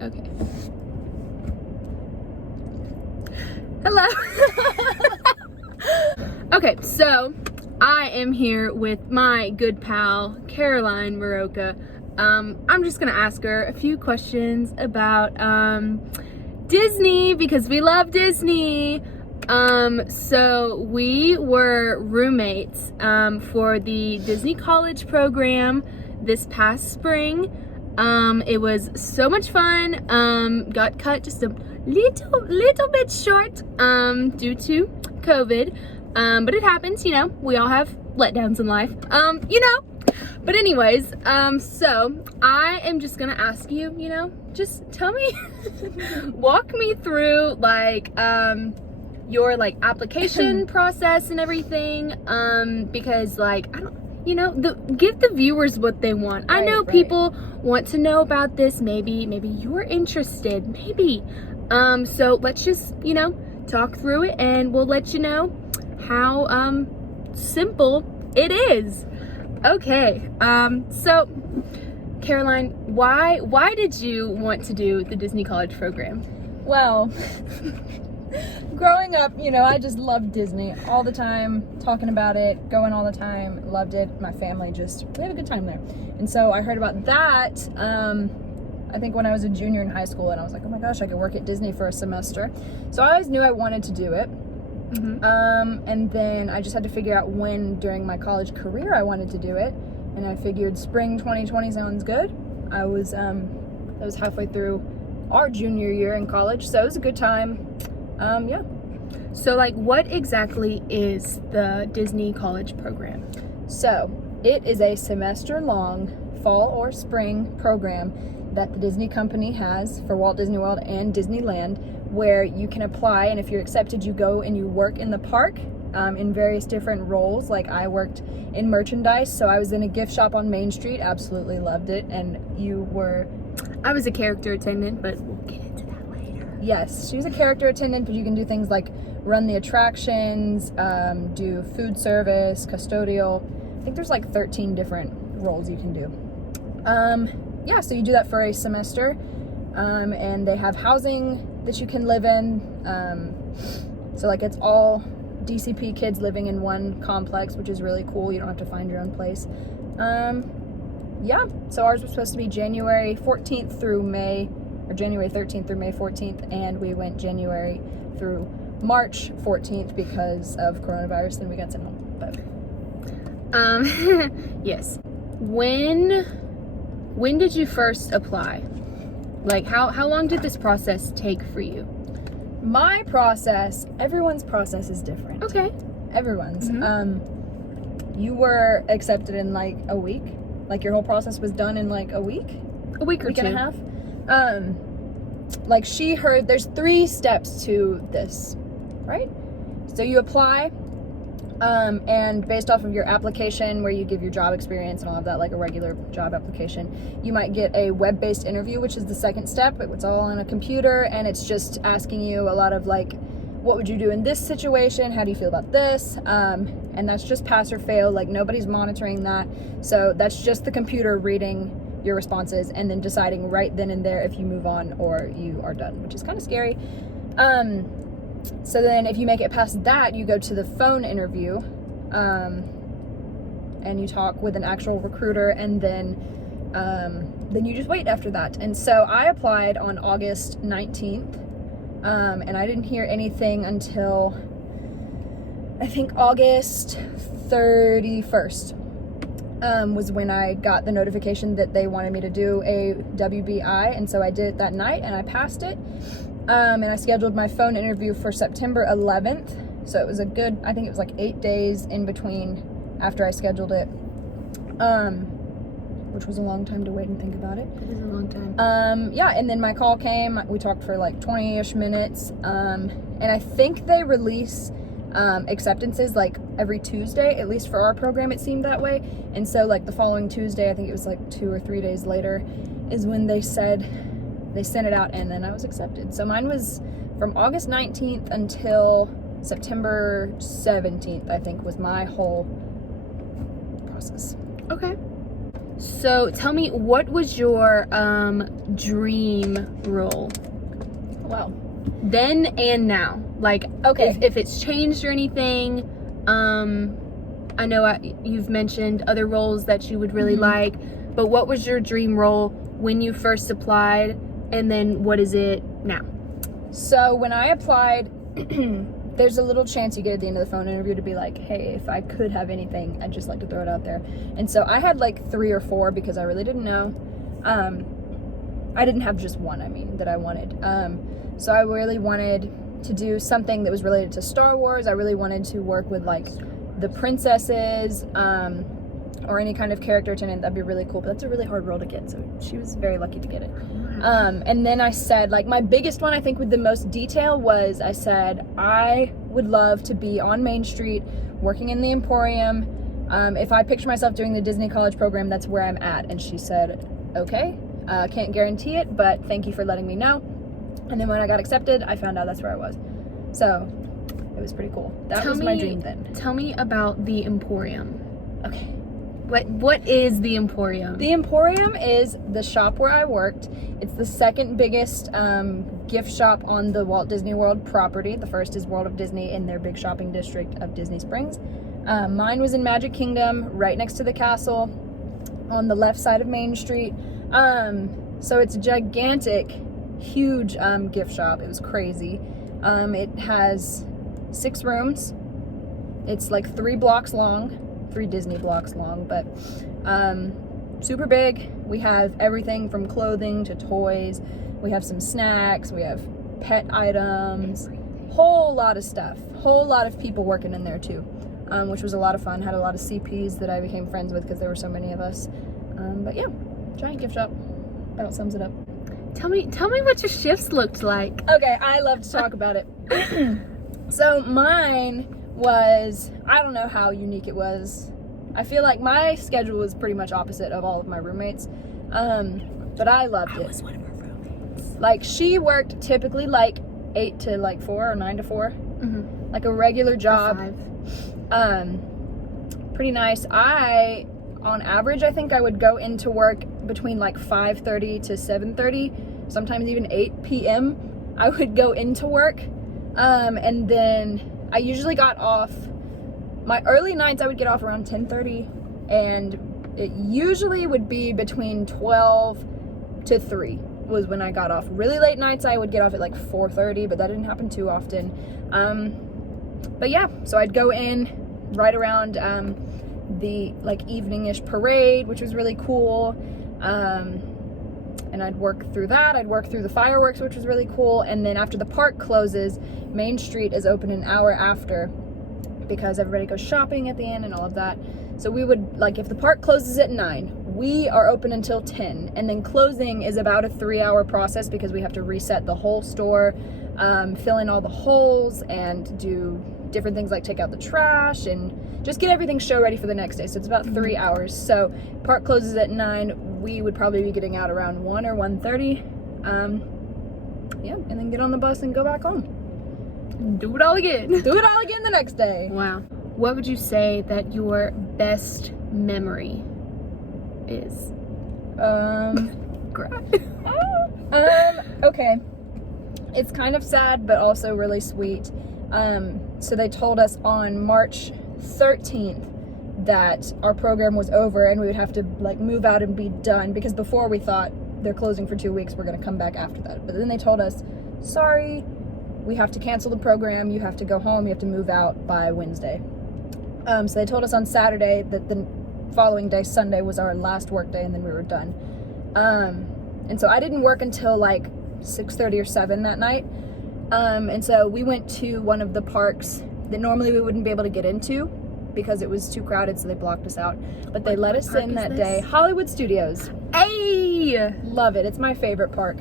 Okay. Hello. Okay, so I am here with my good pal, Caroline Maroka. I'm just gonna ask her a few questions about Disney, because we love Disney. So we were roommates for the Disney College program this past spring. It was so much fun. Got cut just a little bit short due to COVID. But it happens, you know, we all have letdowns in life, you know. But anyways, so I am just gonna ask you, you know, just tell me, walk me through like your like application process and everything, because like I don't, you know, give the viewers what they want. I know people want to know about this. Maybe you're interested, maybe. So let's just, you know, talk through it, and we'll let you know how simple it is. Okay, so Caroline, why did you want to do the Disney College program? Well, growing up, you know, I just loved Disney all the time, talking about it, going all the time, loved it. My family we have a good time there. And so I heard about that, I think when I was a junior in high school, and I was like, oh my gosh, I could work at Disney for a semester. So I always knew I wanted to do it. And then I just had to figure out when during my college career I wanted to do it, and I figured spring 2020 sounds good. I was halfway through our junior year in college, so it was a good time. Yeah. So like, what exactly is the Disney College program? So it is a semester-long fall or spring program that the Disney company has for Walt Disney World and Disneyland, where you can apply, and if you're accepted, you go and you work in the park in various different roles. Like I worked in merchandise, so I was in a gift shop on Main Street, absolutely loved it. And I was a character attendant, but we'll get into that later. Yes, she was a character attendant, but you can do things like run the attractions, do food service, custodial. I think there's like 13 different roles you can do. Yeah, so you do that for a semester, and they have housing that you can live in. So like it's all DCP kids living in one complex, which is really cool. You don't have to find your own place. Yeah, so ours was supposed to be January 14th through May, or January 13th through May 14th, and we went January through March 14th because of coronavirus, and we got sent home. But yes. When did you first apply? Like how long did this process take for you? My process, everyone's process is different. Okay. Everyone's. You were accepted in like a week. Like your whole process was done in like a week or week two. And a half. Like there's 3 steps to this, right? So you apply, and based off of your application, where you give your job experience and all of that, like a regular job application, you might get a web-based interview, which is the second step. It's all on a computer, and it's just asking you a lot of like, what would you do in this situation? How do you feel about this? And that's just pass or fail. Like nobody's monitoring that. So that's just the computer reading your responses and then deciding right then and there if you move on or you are done, which is kind of scary. So then if you make it past that, you go to the phone interview, and you talk with an actual recruiter, and then you just wait after that. And so I applied on August 19th, and I didn't hear anything until I think August 31st was when I got the notification that they wanted me to do a WBI, and so I did it that night and I passed it. And I scheduled my phone interview for September 11th. So it was I think it was like 8 days in between after I scheduled it, which was a long time to wait and think about it. It was a long time. Yeah, and then my call came. We talked for like 20-ish minutes. And I think they release acceptances like every Tuesday, at least for our program, it seemed that way. And so like the following Tuesday, I think it was like 2 or 3 days later, is when they sent it out, and then I was accepted. So mine was from August 19th until September 17th, I think, was my whole process. Okay. So tell me, what was your dream role? Wow. Then and now. Like, Okay. if it's changed or anything. I know you've mentioned other roles that you would really like, but what was your dream role when you first applied, and then what is it now? So when I applied, there's a little chance you get at the end of the phone interview to be like, hey, if I could have anything, I'd just like to throw it out there. And so I had like 3 or 4 because I really didn't know. I didn't have just one, that I wanted. So I really wanted to do something that was related to Star Wars. I really wanted to work with like the princesses, or any kind of character attendant. That'd be really cool, but that's a really hard role to get, so she was very lucky to get it. And then I said, like, my biggest one, I think, with the most detail was, I said, I would love to be on Main Street, working in the Emporium. If I picture myself doing the Disney College program, that's where I'm at. And she said, okay, can't guarantee it, but thank you for letting me know. And then when I got accepted, I found out that's where I was. So it was pretty cool. That was my dream then. Tell me about the Emporium. Okay. What is the Emporium? The Emporium is the shop where I worked. It's the second biggest gift shop on the Walt Disney World property. The first is World of Disney in their big shopping district of Disney Springs. Mine was in Magic Kingdom, right next to the castle, on the left side of Main Street. So it's a gigantic, huge gift shop. It was crazy. It has 6 rooms. It's like 3 blocks long. 3 Disney blocks long, but super big. We have everything from clothing to toys. We have some snacks. We have pet items. Whole lot of stuff. Whole lot of people working in there too, which was a lot of fun. Had a lot of CPs that I became friends with because there were so many of us. But yeah, giant gift shop. About sums it up. Tell me what your shifts looked like. Okay, I love to talk about it. So mine was, I don't know how unique it was. I feel like my schedule was pretty much opposite of all of my roommates, but I loved it. I was one of her roommates. Like, she worked typically like 8 to like 4 or 9 to 4, like a regular job. 5. Pretty nice. On average, I think I would go into work between like 5:30 to 7:30, sometimes even 8 p.m. I would go into work, and then I usually got off, my early nights I would get off around 10:30, and it usually would be between 12 to 3 was when I got off. Really late nights I would get off at like 4:30, but that didn't happen too often. But yeah, so I'd go in right around the like evening-ish parade, which was really cool. And I'd work through that. I'd work through the fireworks, which was really cool. And then after the park closes, Main Street is open an hour after because everybody goes shopping at the end and all of that. So we would, like, if the park closes at 9, we are open until 10. And then closing is about a 3-hour process because we have to reset the whole store, fill in all the holes, and do different things like take out the trash and just get everything show ready for the next day. So it's about 3 hours. So park closes at 9. We would probably be getting out around 1 or 1:30. Yeah, and then get on the bus and go back home. Do it all again. Do it all again the next day. Wow. What would you say that your best memory is? Okay. It's kind of sad, but also really sweet. So they told us on March 13th that our program was over and we would have to like move out and be done, because before we thought they're closing for 2 weeks, we're going to come back after that. But then they told us, sorry, we have to cancel the program, you have to go home, you have to move out by Wednesday. So they told us on Saturday that the following day, Sunday, was our last work day, and then we were done. And so I didn't work until like 6:30 or 7 that night. And so we went to one of the parks that normally we wouldn't be able to get into because it was too crowded, so they blocked us out. But they let us in that day. Hollywood Studios. Hey! Love it. It's my favorite park.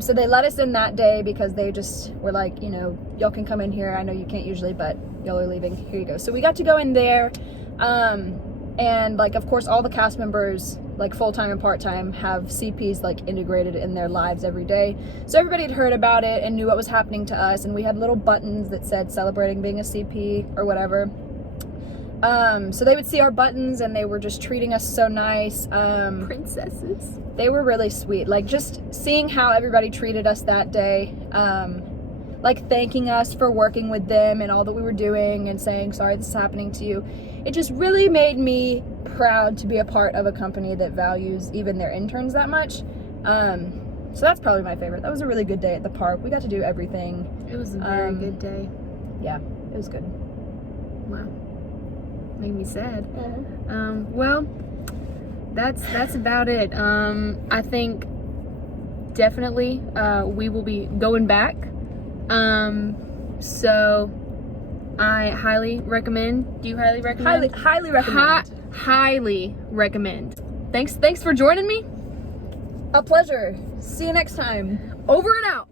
So they let us in that day because they just were like, you know, y'all can come in here. I know you can't usually, but y'all are leaving. Here you go. So we got to go in there. And like, of course, all the cast members, like full-time and part-time, have CPs like integrated in their lives every day. So everybody had heard about it and knew what was happening to us. And we had little buttons that said celebrating being a CP or whatever. So they would see our buttons and they were just treating us so nice. Princesses. They were really sweet. Like, just seeing how everybody treated us that day, like thanking us for working with them and all that we were doing and saying, sorry this is happening to you. It just really made me proud to be a part of a company that values even their interns that much. So that's probably my favorite. That was a really good day at the park. We got to do everything. It was a very good day. Yeah, it was good. Wow. Made me sad. Well, that's about it. I think definitely we will be going back. So I highly recommend. Do you highly recommend? Highly recommend. Highly recommend. Thanks for joining me. A pleasure. See you next time. Over and out.